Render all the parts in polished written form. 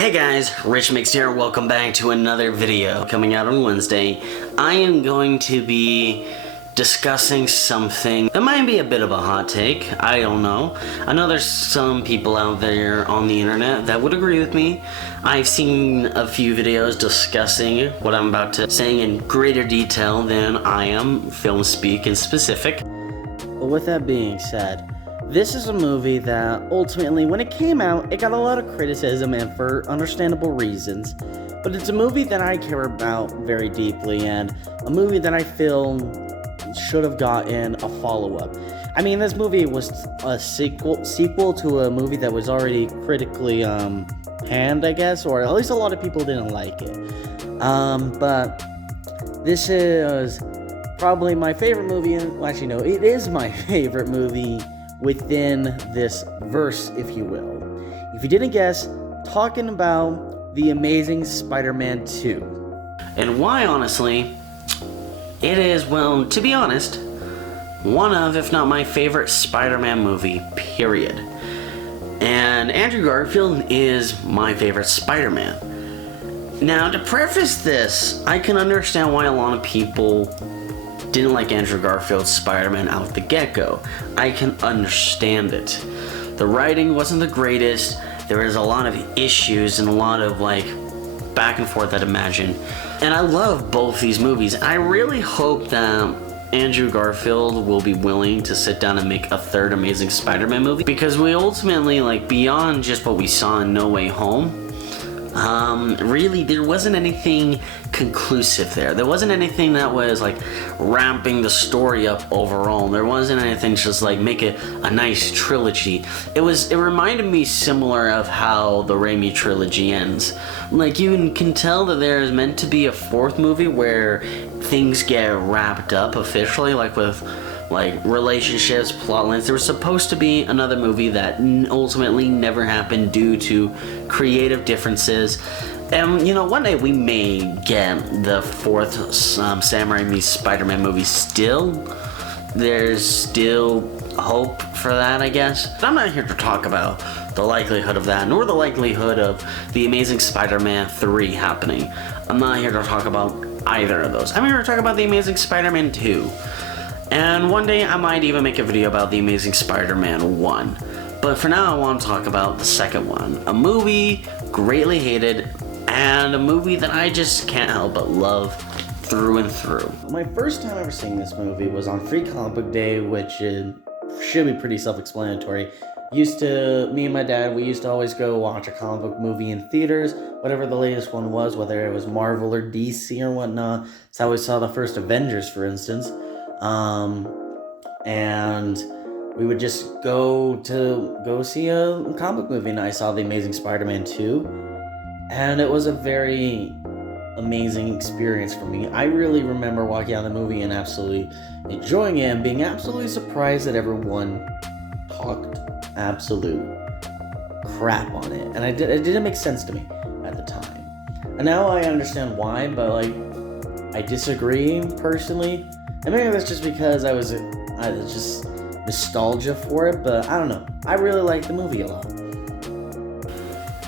Hey guys, Rich Mix here, welcome back to another video coming out on Wednesday. I am going to be discussing something that might be a bit of a hot take, I don't know. I know there's some people out there on the internet that would agree with me. I've seen a few videos discussing what I'm about to say in greater detail than I am, film speak and specific. But with that being said, this is a movie that ultimately, when it came out, it got a lot of criticism and for understandable reasons. But it's a movie that I care about very deeply and a movie that I feel should have gotten a follow-up. I mean, this movie was a sequel to a movie that was already critically panned, I guess, or at least a lot of people didn't like it. But this is probably my favorite movie. Well, actually, no, it is my favorite movie within this verse, if you will. If you didn't guess, talking about The Amazing Spider-Man 2. And why, honestly, it is, well, to be honest, one of, if not my favorite Spider-Man movie, period. And Andrew Garfield is my favorite Spider-Man. Now, to preface this, I can understand why a lot of people didn't like Andrew Garfield's Spider-Man out the get-go. I can understand it. The writing wasn't the greatest. There was a lot of issues and a lot of back and forth, I'd imagine. And I love both these movies. I really hope that Andrew Garfield will be willing to sit down and make a third Amazing Spider-Man movie, because we ultimately, beyond just what we saw in No Way Home, really, there wasn't anything conclusive there. There wasn't anything that was ramping the story up overall. There wasn't anything just make it a nice trilogy. It reminded me similar of how the Raimi trilogy ends. You can tell that there is meant to be a fourth movie where things get wrapped up officially, with relationships, plot lines. There was supposed to be another movie that ultimately never happened due to creative differences. And one day we may get the fourth Sam Raimi Spider-Man movie still. There's still hope for that, I guess. But I'm not here to talk about the likelihood of that, nor the likelihood of The Amazing Spider-Man 3 happening. I'm not here to talk about either of those. I'm here to talk about The Amazing Spider-Man 2. And one day I might even make a video about The Amazing Spider-Man 1. But for now I want to talk about the second one. A movie greatly hated, and a movie that I just can't help but love through and through. My first time ever seeing this movie was on Free Comic Book Day, which should be pretty self-explanatory. Me and my dad, we used to always go watch a comic book movie in theaters, whatever the latest one was, whether it was Marvel or DC or whatnot. That's how we saw the first Avengers, for instance. And we would just go see a comic book movie, and I saw The Amazing Spider-Man 2, and it was a very amazing experience for me. I really remember walking out of the movie and absolutely enjoying it, and being absolutely surprised that everyone talked absolute crap on it, and it didn't make sense to me at the time. And now I understand why, but I disagree personally. And maybe that's just because I was just nostalgia for it, but I don't know. I really like the movie a lot.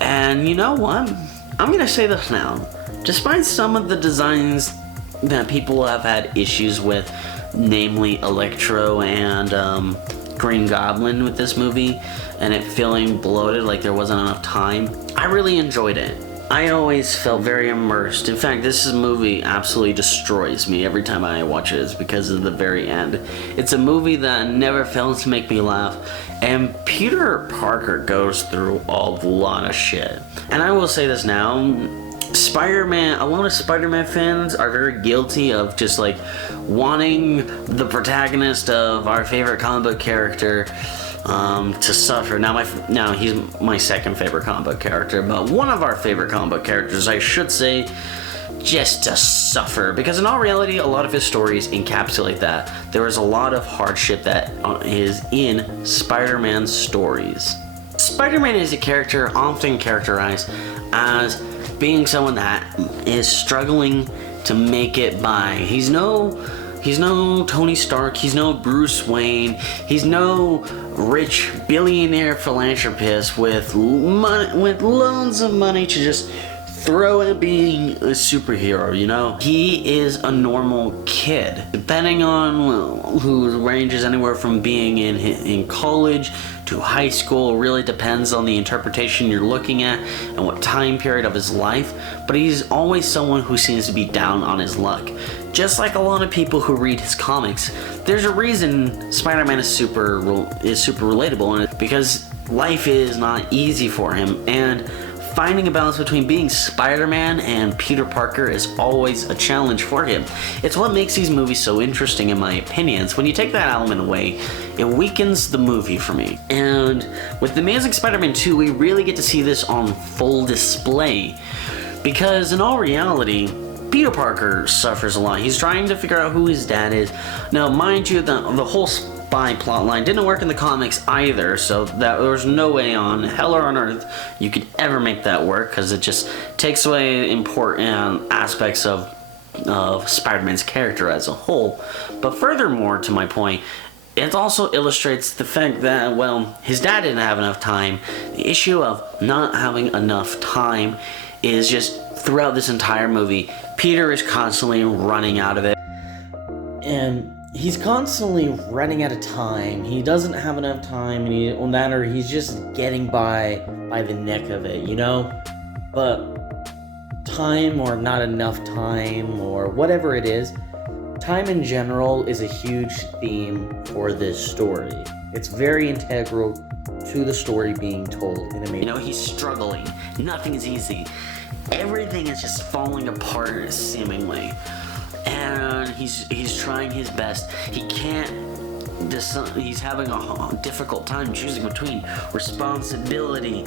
And you know what? I'm gonna say this now. Despite some of the designs that people have had issues with, namely Electro and Green Goblin with this movie, and it feeling bloated, like there wasn't enough time, I really enjoyed it. I always felt very immersed. In fact, this movie absolutely destroys me every time I watch it. It's because of the very end. It's a movie that never fails to make me laugh, and Peter Parker goes through a lot of shit. And I will say this now, Spider-Man, a lot of Spider-Man fans are very guilty of just wanting the protagonist of our favorite comic book character to suffer. Now he's my second favorite comic book character, but one of our favorite comic book characters, I should say, just to suffer. Because in all reality, a lot of his stories encapsulate that. There is a lot of hardship that is in Spider-Man's stories. Spider-Man is a character often characterized as being someone that is struggling to make it by. He's no Tony Stark, he's no Bruce Wayne, he's no rich billionaire philanthropist with loads of money to just throw at being a superhero, you know? He is a normal kid. Depending on who ranges anywhere from being in college to high school, really depends on the interpretation you're looking at and what time period of his life, but he's always someone who seems to be down on his luck. Just like a lot of people who read his comics, there's a reason Spider-Man is super relatable, and because life is not easy for him, and finding a balance between being Spider-Man and Peter Parker is always a challenge for him. It's what makes these movies so interesting, in my opinion. When you take that element away, it weakens the movie for me. And with The Amazing Spider-Man 2, we really get to see this on full display. Because in all reality, Peter Parker suffers a lot. He's trying to figure out who his dad is. Now, mind you, the whole spy plotline didn't work in the comics either, so that there was no way on hell or on earth you could ever make that work, because it just takes away important aspects of Spider-Man's character as a whole. But furthermore, to my point, it also illustrates the fact that, well, his dad didn't have enough time. The issue of not having enough time is just throughout this entire movie. Peter is constantly running out of it. And he's constantly running out of time. He doesn't have enough time, and he's just getting by the neck of it, you know? But time, or not enough time, or whatever it is, time in general is a huge theme for this story. It's very integral to the story being told. You know, he's struggling. Nothing is easy. Everything is just falling apart, seemingly. And he's trying his best. He can't. He's having a difficult time choosing between responsibility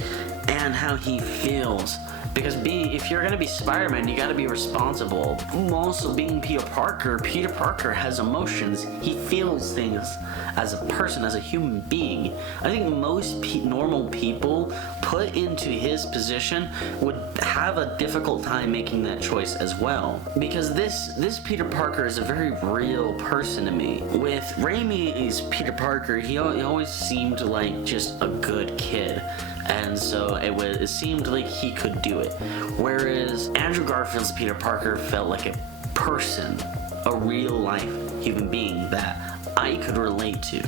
and how he feels. Because if you're gonna be Spider-Man, you gotta be responsible. Also, being Peter Parker has emotions. He feels things as a person, as a human being. I think most normal people put into his position would have a difficult time making that choice as well. Because this Peter Parker is a very real person to me. With Raimi's Peter Parker, he always seemed like just a good kid. And so it seemed like he could do it. Whereas Andrew Garfield's Peter Parker felt like a person, a real life human being that I could relate to.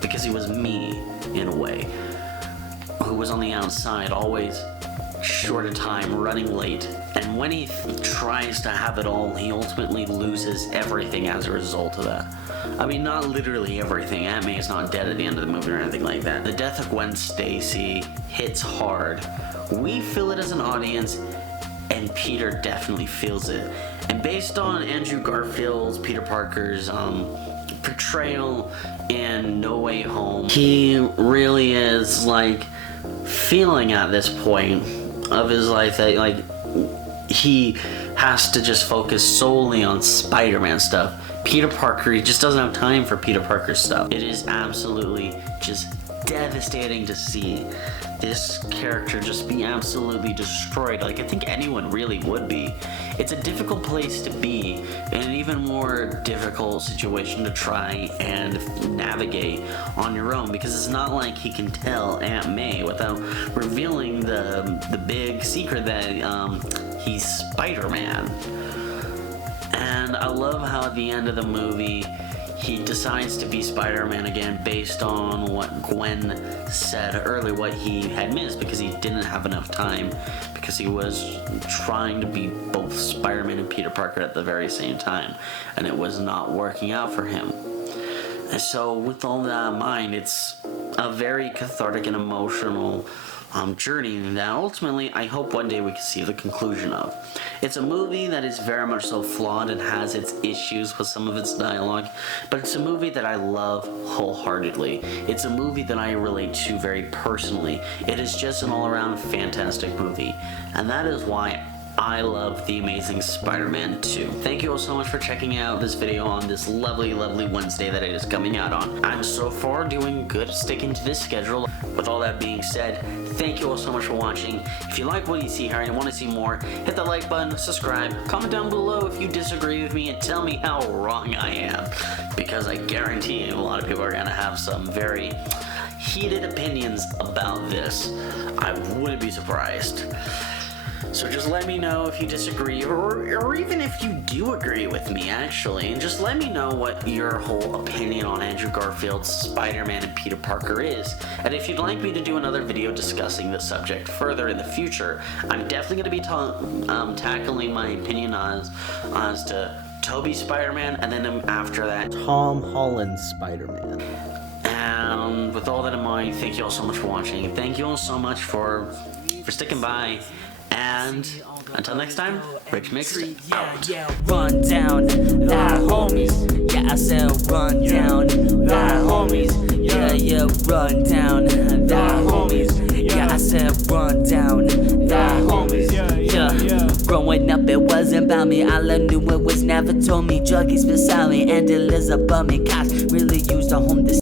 Because he was me, in a way. Who was on the outside, always short of time, running late. And when he tries to have it all, he ultimately loses everything as a result of that. I mean, not literally everything. Aunt May is not dead at the end of the movie or anything like that. The death of Gwen Stacy hits hard. We feel it as an audience, and Peter definitely feels it. And based on Andrew Garfield's Peter Parker's portrayal in No Way Home, he really is like feeling at this point of his life that like he has to just focus solely on Spider-Man stuff. Peter Parker, he just doesn't have time for Peter Parker stuff. It is absolutely just devastating to see this character just be absolutely destroyed. Like, I think anyone really would be. It's a difficult place to be, and an even more difficult situation to try and navigate on your own, because it's not like he can tell Aunt May without revealing the big secret that he's Spider-Man. And I love how at the end of the movie he decides to be Spider-Man again based on what Gwen said earlier, what he had missed, because he didn't have enough time, because he was trying to be both Spider-Man and Peter Parker at the very same time, and it was not working out for him. And so with all that in mind, it's a very cathartic and emotional journey that ultimately I hope one day we can see the conclusion of. It's a movie that is very much so flawed and has its issues with some of its dialogue, but it's a movie that I love wholeheartedly. It's a movie that I relate to very personally. It is just an all-around fantastic movie, and that is why I love The Amazing Spider-Man 2. Thank you all so much for checking out this video on this lovely, lovely Wednesday that it is coming out on. I'm so far doing good sticking to this schedule. With all that being said, thank you all so much for watching. If you like what you see here and you want to see more, hit the like button, subscribe, comment down below if you disagree with me, and tell me how wrong I am. Because I guarantee you a lot of people are going to have some very heated opinions about this. I wouldn't be surprised. So just let me know if you disagree, or even if you do agree with me, actually. And just let me know what your whole opinion on Andrew Garfield's Spider-Man and Peter Parker is. And if you'd like me to do another video discussing this subject further in the future, I'm definitely going to be tackling my opinion as to Tobey Spider-Man, and then after that, Tom Holland's Spider-Man. And with all that in mind, thank you all so much for watching. Thank you all so much for sticking by. And until next time, Rich Mixed out. Yeah, run down that homies. Yeah, I said run down that homies. Yeah, run down that homies. Yeah, I said run down that homies. Yeah, growing up it wasn't about me. All I knew it was never told me. Druggies beside me and dealers above me. Cops really used to home this.